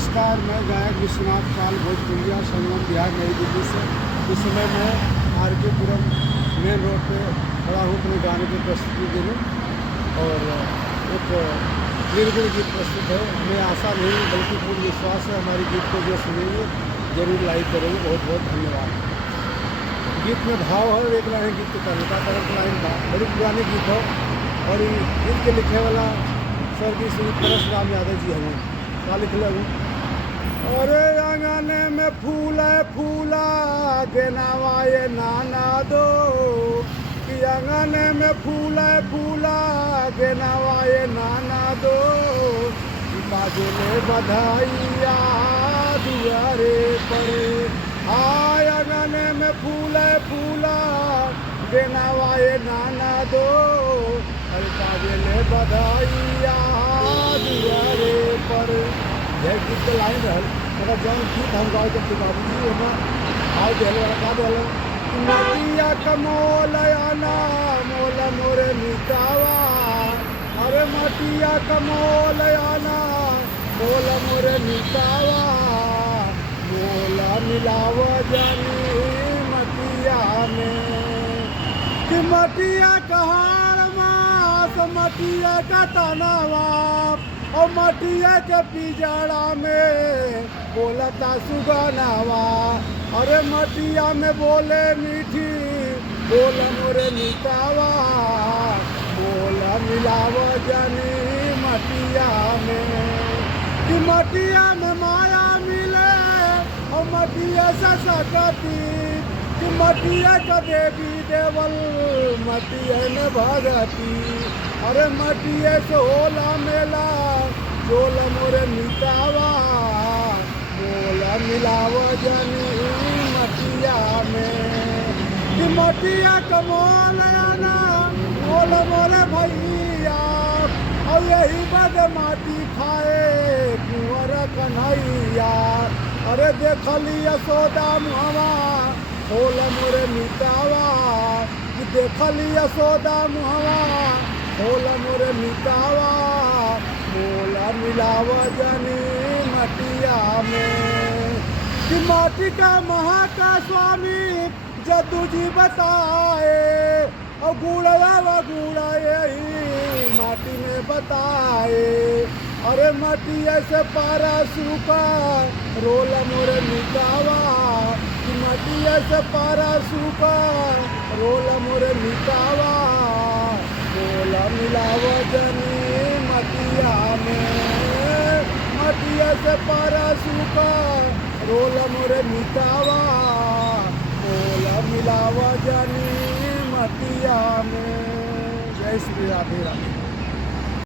नमस्कार, मैं गायक विश्वनाथ पाल भोजपुरिया संगम बिहार नई दिल्ली से। इस समय मैं आर.के.पुरम मेन रोड पे खड़ा हूँ अपने गाने की प्रस्तुति देने और एक निर्गुण गीत प्रस्तुत है। हमें आशा नहीं बल्कि पूर्ण विश्वास है हमारी गीत को जो सुनेंगे जरूर लाइक करेंगे। बहुत बहुत धन्यवाद। गीत में भाव है, एक लाइन गीत के कहने का तरफ लाइन था, बड़ी पुरानी गीत है और ये गीत के लिखे वाला स्वर्गीय श्री परशुराम यादव जी हमें क्या लिख लूँ। अरे आंगन में फूला फूला गेनावाए नाना दो कि आंगन में फूला फूला गेनावाए नाना दो बाजले बधाइया दुआरे पर आय आंगन में फूला फूला गेनावाए नाना दो अरे बाजले बधाइया दुआरे पर। यह गीत के लाइन रहा मगर जौन गीत हम गाँव के बाबूजी ओमें भाव दिले का दिले मटिया कमोलयाना मोल मोरे मिटावा अरे मटिया कमोलयाना मोल मोरे मिटावा मोला मिलाव जानी मटिया में कि मटिया कहार मास मटिया का तनावा और मटिया के पिजड़ा में बोलता सुगनावा अरे मटिया में बोले मीठी बोल मोरे मिटावा बोला मिलाव जानी मटिया में कि मटिया में माया मिले और मटिया से सकती कि मटिया का देवी देवल मटिया में भगती अरे मटिया से होला मेला चोल मोरे मिटावा बोला मिलाव जानी मटिया में कि मटिया कमोल आना बोल मोरे भैया और यही बद माटी खाए कुंवर कन्हैया अरे देखली यशोदा मुहवा बोल मोरे मिटावा कि देखली यशोदा मुहवा बोल मोरे मिटावा बोला मिलाव जानी मटिया में कि माटी का महा का स्वामी जदू जी बताए और गुड़वा व गुड़ा यही माटी में बताए अरे मटिया से पारा सूखा रोल मोरे मिटावा कि मटिया से पारा सूखा रोल मोरे मिटावा बोला मिलाव जानी मटिया में मटिया से पारा सूखा रोल मोरे मिटावा बोला मिलाव जानी मटिया में। जय श्री राधे राधे।